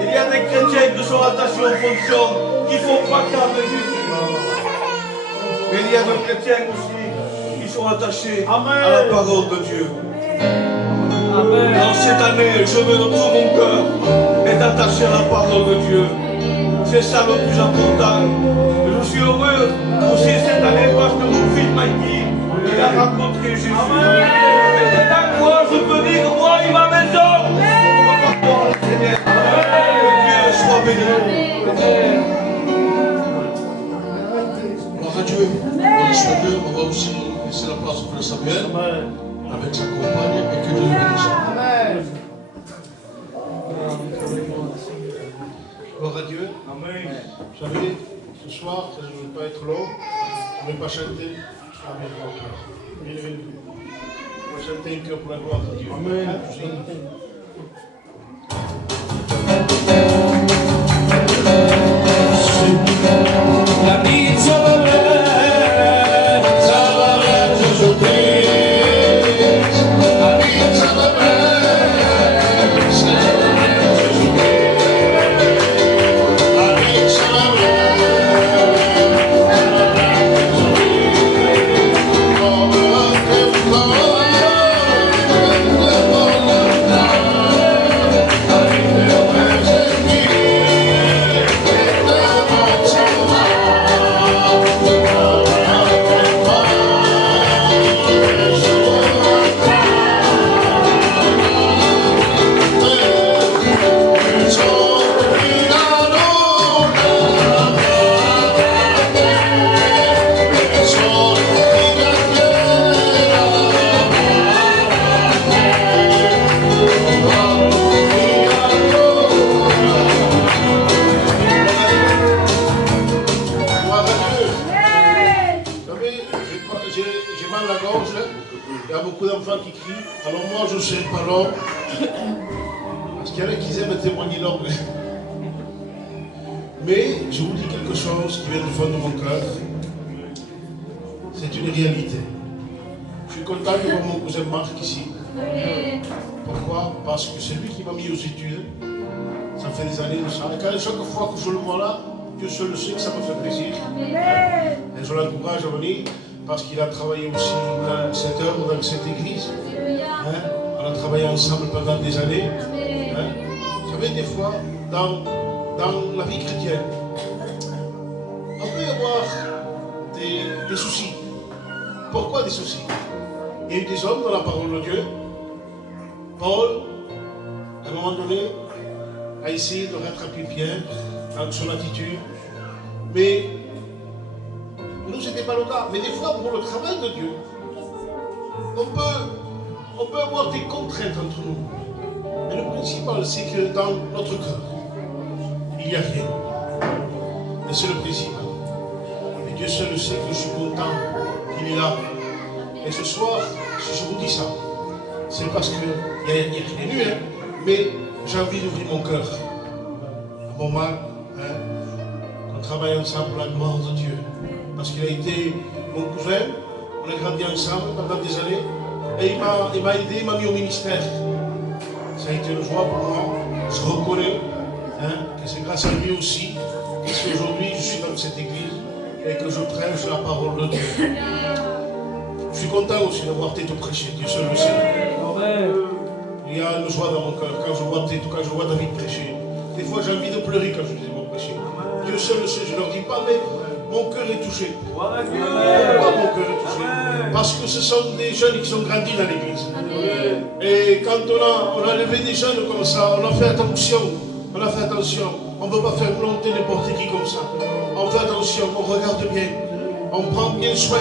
Il y a des chrétiens qui sont attachés aux fonctions, qui ne font pas qu'à Jésus. Mais il y a des chrétiens aussi qui sont attachés à la parole de Dieu. Dans cette année, je veux de tout mon cœur être attaché à la parole de Dieu. C'est ça le plus important. Je suis heureux aussi cette année parce que mon fils Mikey, il a rencontré Jésus. Maintenant, moi, je peux dire, moi et ma maison, on va voir le Seigneur. Que Dieu soit béni. Gloire à Dieu. On soit Dieu. On va aussi laisser la place pour le Samuel avec sa compagne et que Dieu le bénisse. Amen. Gloire à Dieu. Amen. Vous savez, ce soir, je ne veux pas être long, je ne vais pas chanter avec mon cœur. On va chanter un cœur pour la gloire de Dieu. Amen. La vie Il y a beaucoup d'enfants qui crient. Alors moi, je ne sais pas l'anglais. Parce qu'il y en a qui aiment témoigner l'anglais. Mais je vous dis quelque chose qui vient du fond de mon cœur. C'est une réalité. Je suis content de voir mon cousin Marc ici. Pourquoi? Parce que c'est lui qui m'a mis aux études. Ça fait des années de ça. Et chaque fois que je le vois là, Dieu seul le sait que ça me fait plaisir. Et je l'encourage à venir parce qu'il a travaillé aussi dans cette œuvre, dans cette église. On a travaillé ensemble pendant des années. Vous savez, des fois, dans la vie chrétienne, on peut y avoir des soucis. Pourquoi des soucis? Il y a eu des hommes dans la parole de Dieu. Paul, à un moment donné, a essayé de rattraper Pierre dans son attitude. Mais nous, ce n'était pas le cas. Mais des fois, pour le travail de Dieu, on peut avoir des contraintes entre nous. Mais le principal, c'est que dans notre cœur, il n'y a rien. Et c'est le principal. Et Dieu seul sait que je suis content qu'il est là. Et ce soir, si je vous dis ça, c'est parce qu'il n'y a rien de nu, mais j'ai envie d'ouvrir mon cœur. À mon mal, on travaille ensemble pour la gloire de Dieu. Parce qu'il a été mon cousin, on a grandi ensemble pendant des années, et il m'a aidé, il m'a mis au ministère. Ça a été une joie pour moi. Je reconnais que c'est grâce à lui aussi que si aujourd'hui je suis dans cette église et que je prêche la parole de Dieu. Je suis content aussi d'avoir Této prêcher, Dieu seul le sait. Il y a une joie dans mon cœur quand je vois Této, quand je vois David prêcher. Des fois j'ai envie de pleurer quand je les vois prêcher. Dieu seul le sait, je ne leur dis pas, mais mon cœur est touché. Pourquoi mon cœur est touché? Parce que ce sont des jeunes qui sont grandis dans l'église. Et quand on a levé des jeunes comme ça, on a fait attention. On a fait attention. On ne peut pas faire monter n'importe qui comme ça. On fait attention, on regarde bien. On prend bien soin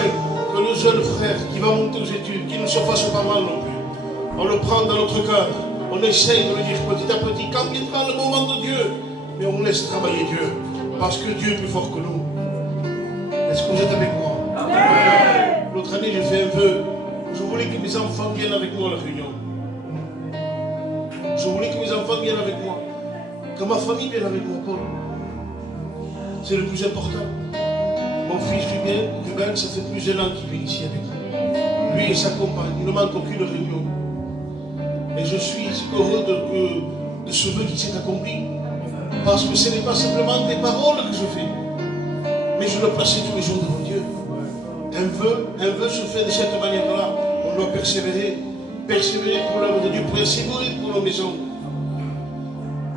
que le jeune frère qui va monter aux études, qu'il ne se fasse pas mal non plus. On le prend dans notre cœur. On essaye de le dire petit à petit, quand viendra le moment de Dieu. Mais on laisse travailler Dieu. Parce que Dieu est plus fort que nous. Est-ce que vous êtes avec moi? Amen. L'autre année, j'ai fait un vœu. Je voulais que mes enfants viennent avec moi à la réunion. Je voulais que mes enfants viennent avec moi. Que ma famille vienne avec moi, Paul. C'est le plus important. Mon fils Ruben, ça fait plus d'un an qu'il vient ici avec moi. Lui et sa compagne, il ne manque aucune réunion. Et je suis heureux de ce vœu qui s'est accompli. Parce que ce n'est pas simplement des paroles que je fais, mais je le place tous les jours devant Dieu. Un vœu se fait de cette manière-là. On doit persévérer pour l'œuvre de Dieu, persévérer pour nos maisons.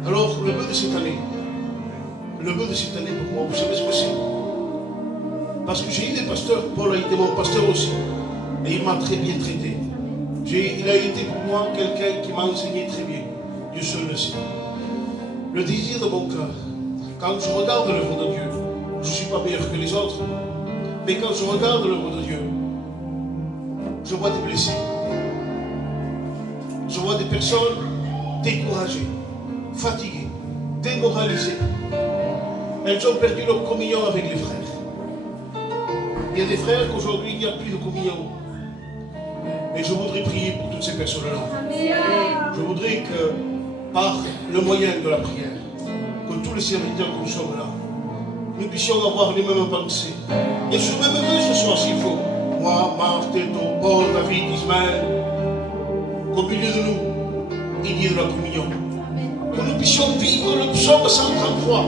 Alors, le vœu de cette année pour moi, vous savez ce que c'est? Parce que j'ai eu des pasteurs, Paul a été mon pasteur aussi, et il m'a très bien traité. Il a été pour moi quelqu'un qui m'a enseigné très bien. Dieu seul le sait. Le désir de mon cœur, quand je regarde l'œuvre de Dieu, je ne suis pas meilleur que les autres, mais quand je regarde l'œuvre de Dieu, je vois des blessés. Je vois des personnes découragées, fatiguées, démoralisées. Elles ont perdu leur communion avec les frères. Il y a des frères qu'aujourd'hui il n'y a plus de communion. Et je voudrais prier pour toutes ces personnes-là. Je voudrais que, par le moyen de la prière, que tous les serviteurs que nous sommes là, nous puissions avoir les mêmes pensées. Et ce même vœu ce soir s'il faut. Moi, Marthe, Paul, David, Ismaël, qu'au milieu de nous, il y ait de la communion. Que nous puissions vivre le psaume 133.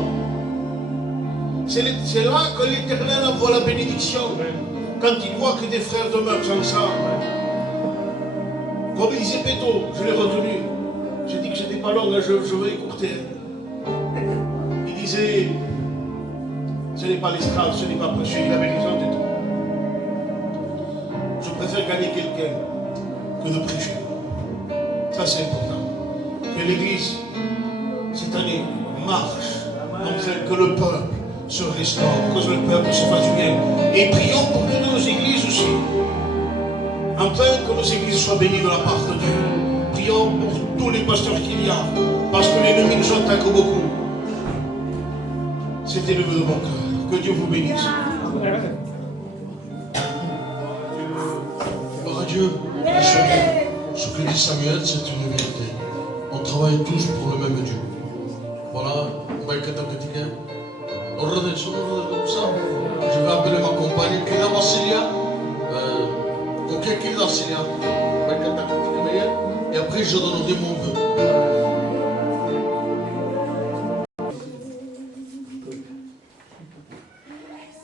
C'est là que l'Éternel envoie la bénédiction. Quand il voit que des frères demeurent ensemble. Comme il disait Péto, je l'ai retenu. J'ai dit que je n'étais pas long, je vais écourter. Il disait, ce n'est pas l'estrade, ce n'est pas prêcher, il avait raison de tout. Je préfère gagner quelqu'un que de prêcher. Ça c'est important. Que l'Église, cette année, marche, afin que le peuple se restaure, que le peuple se fasse du bien. Et prions pour toutes nos églises aussi. Enfin, que nos églises soient bénies de la part de Dieu. Prions pour tous les pasteurs qu'il y a, parce que l'ennemi nous attaque beaucoup. C'était le vœu de mon cœur. Que Dieu vous bénisse. Gloire à Dieu. Ce que dit Samuel, c'est une vérité. On travaille tous pour le même Dieu. Voilà, je vais appeler ma compagne qui est dans Vassilia. Et après je donnerai mon vœu.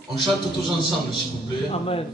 On chante tous ensemble s'il vous plaît. Amen.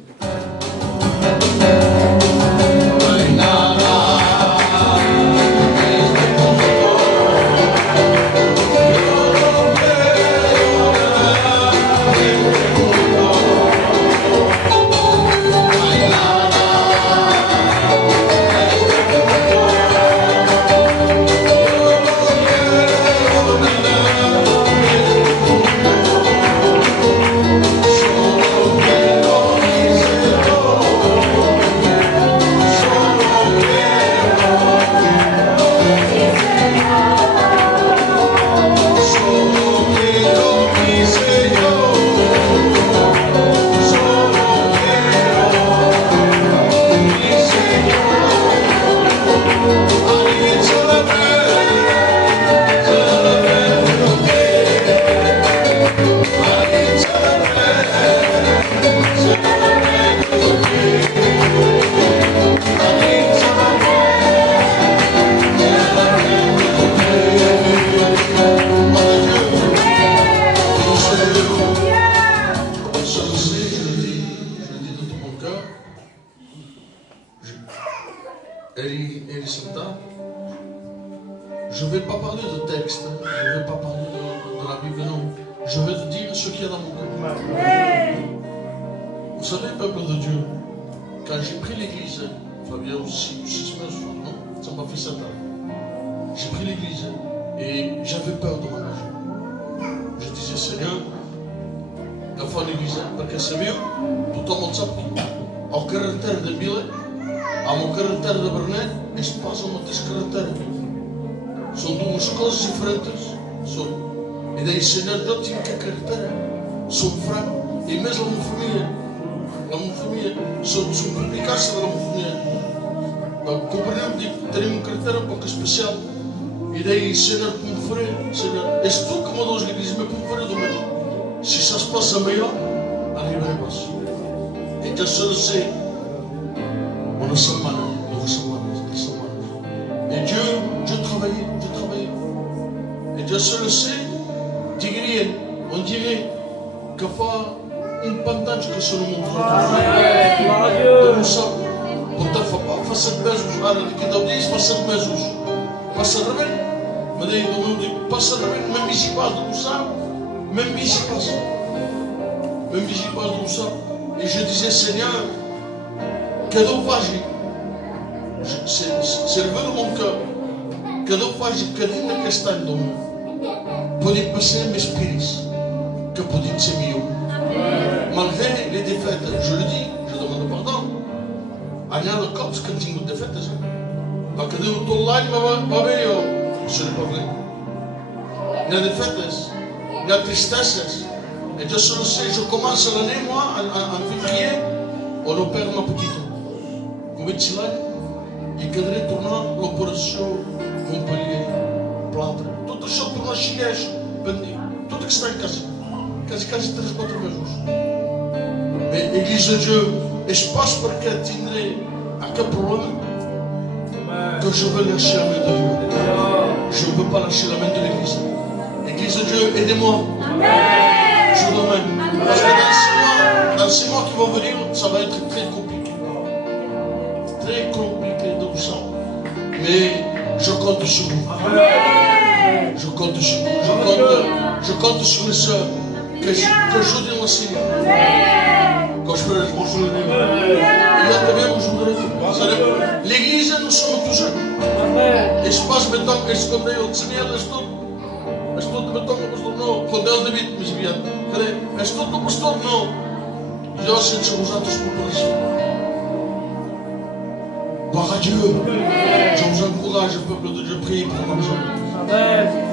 Je ne vais pas parler de texte, je ne vais pas parler de la Bible, non. Je vais te dire ce qu'il y a dans mon cœur. Vous savez, peuple de Dieu, quand j'ai pris l'église, Fabien aussi, 6 mois, non, ça m'a fait 7 ans. J'ai pris l'église et j'avais peur de ma magie. Je disais, Seigneur, la foi l'église, parce que c'est mieux, tout le monde s'appuie. Au caractère de Mille, à mon caractère de Bernet, et je passe au mateix caractère. Sont duas coisas diferentes. E daí, Senhor, eu tinha que caractere. Sou fraco. E mesmo a minha família, sou complicação da minha família. Compreendo que terem um caractere um pouco especial. E daí, Senhor, como farei? Senhor, és tu que mandou os igrejas, mas como farei do meu? Se isso se passa melhor, arriba e passo. Então, só eu sei, uma semana, 2 semanas, 3 semanas. Et Dieu travaillait. Et Dieu seul le sait, on dirait qu'il faut un pantage que sur le monde. Donc ça, pourtant, il faut 7 meses, alors que David fait 7 meses. Passa a rebelde, mas daí do meu digo, passa a rebelde, même ici pas de ça, même ici pas de ça. Et je disais, Seigneur, que d'eau fâche, c'est le vœu de mon cœur, que d'eau fâche, que d'eau de castagne dans moi. Podem passer mes spirits, que podem ser mieux. Malgré les défaites, je le dis, je demande pardon. Il y a le corps qui a eu des défaites. Parce que tout l'année, je ne l'ai pas vrai. Il y a des défaites, il y a des tristesses. Et je sais, je commence l'année, moi, en février, on opère ma petite. Comme il dit là, il faudrait tourner l'opération Montpellier, Plâtre. Tudo só por nós chilhés, tudo que está em casa. Quase 3 ou 4 vezes. Mais l'Église de Dieu, espace pour qu'elle tiendrait à quel problème que je veux lâcher la main de Dieu. Je ne veux pas lâcher la main de l'Église. L'Église de Dieu, aidez-moi. Je vous demande. Parce que dans 6 mois qui vont venir, ça va être très compliqué. Très compliqué de vous ça. Mais je compte sur vous. Je compte sur vous. Je compte sur les sœurs que je dis dans Syrie. Quand je fais le bonjour, il y a des où je voudrais. L'église, nous sommes tous jeunes. Espaço beton, escondei o Daniel, estou de beton, pastor, não. Com Deus, David, mas viado. Cadê? Estou do pastor, não. Dios se vous a tous pour ça. Gloire à Dieu. Je vous encourage, peuple de Dieu, priez pour ma maison.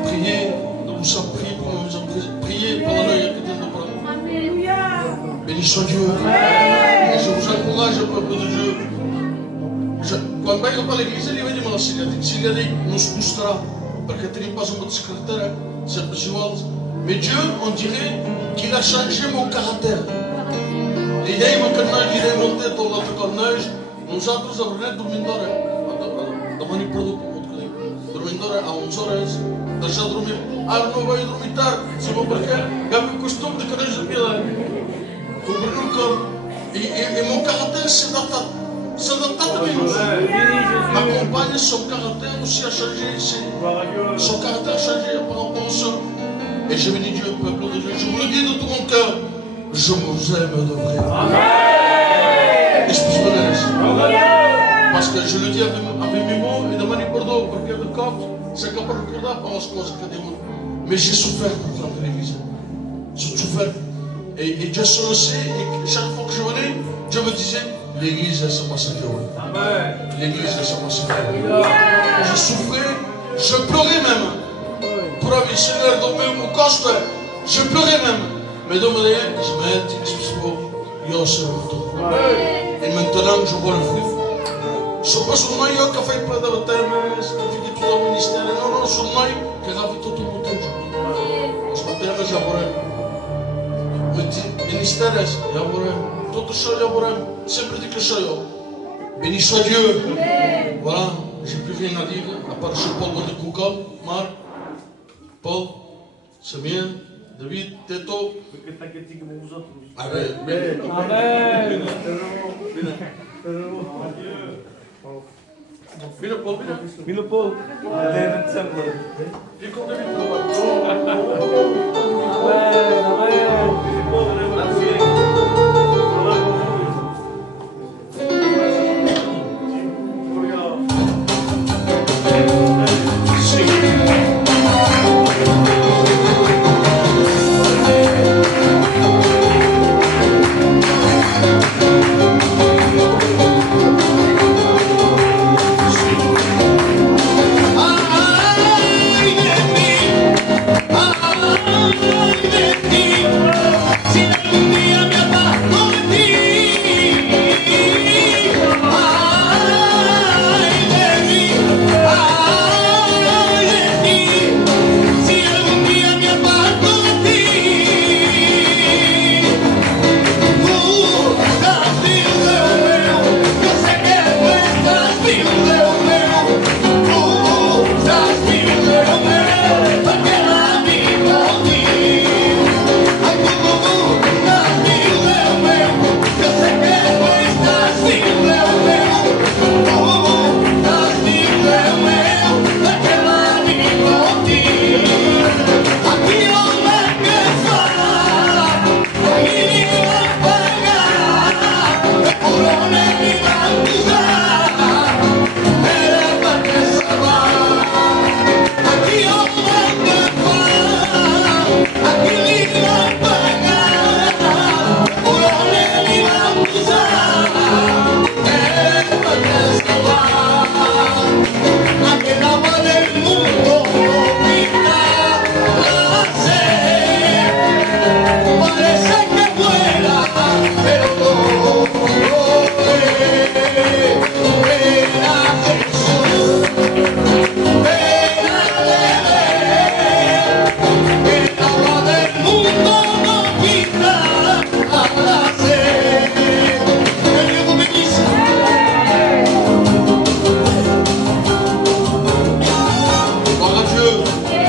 Priez, nous vous sommes priés pour ma maison. Priez pour l'œil que Dieu nous prend. Béni soit Dieu. Et je vous encourage, peuple de Dieu. Quando vengo para l'église, ele vai dizer assim, Siliadi nos mostrará, porque teria pas uma secretária, c'est pessoal. Mais Dieu, on dirait qu'il a changé mon caractère. L'idée maintenant, il est monté dans notre cornège, nous autres avons dormidor, da mani produto muito que dormidor a 11 horas, deixar dormir. Não vai dormir tarde, sabe porquê? Gabi o costume de cornège de Milão. Compreendeu como? E mon caractère s'est adapté. Ma compagne, son caractère aussi a changé ici. Son caractère a changé par rapport au sol. Et je bénis Dieu, peuple de Dieu. Je vous le dis de tout mon cœur. Je vous aime de vrai. Parce que je le dis avec mes mots et de manière Bordeaux, parce que le corps, c'est capable de recorder par ce qu'on se dit. Mais j'ai souffert pour prendre l'église. J'ai souffert. Et Dieu se le sait. Et chaque fois que je venais, Dieu me disait, l'église, c'est ma Seigneur. L'église, c'est ma Seigneur. Je souffrais, je pleurais même. Pour avoir Seigneur dans mon coste, je pleurais même. Mais dans mon lien, je me dis, yo, c'est retour. Et maintenant, je vois le fruit. Je ne sais pas sur moi, qui a fait plein de baptêmes, certifié tout le ministère. Non, sur moi, qui a fait tout le monde. Je m'attends à Jaborem. Ministère, Jaborem. Tout ça, Jaborem. Sempre dit que ça, béni soit Dieu. Voilà, j'ai plus rien à dire, à part ce Paul de Kouka, Marc, Paul, Samien, David, Teto. Amen. Amen. Vino Paul, vino Paul. Amen.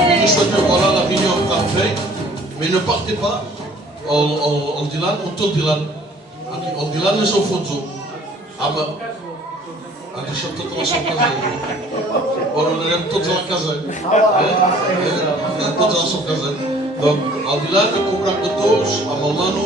Béni soit Dieu. Voilà la réunion parfaite. Mais ne partez pas. On dit là, on tourne là. On dit là, nous sommes fonzo. Ama. Deixa toda a sua casa. Ora, olhamos todos à casa. Todos à sua casa. Donc, ao de lá, comprar de todos, a Malmano.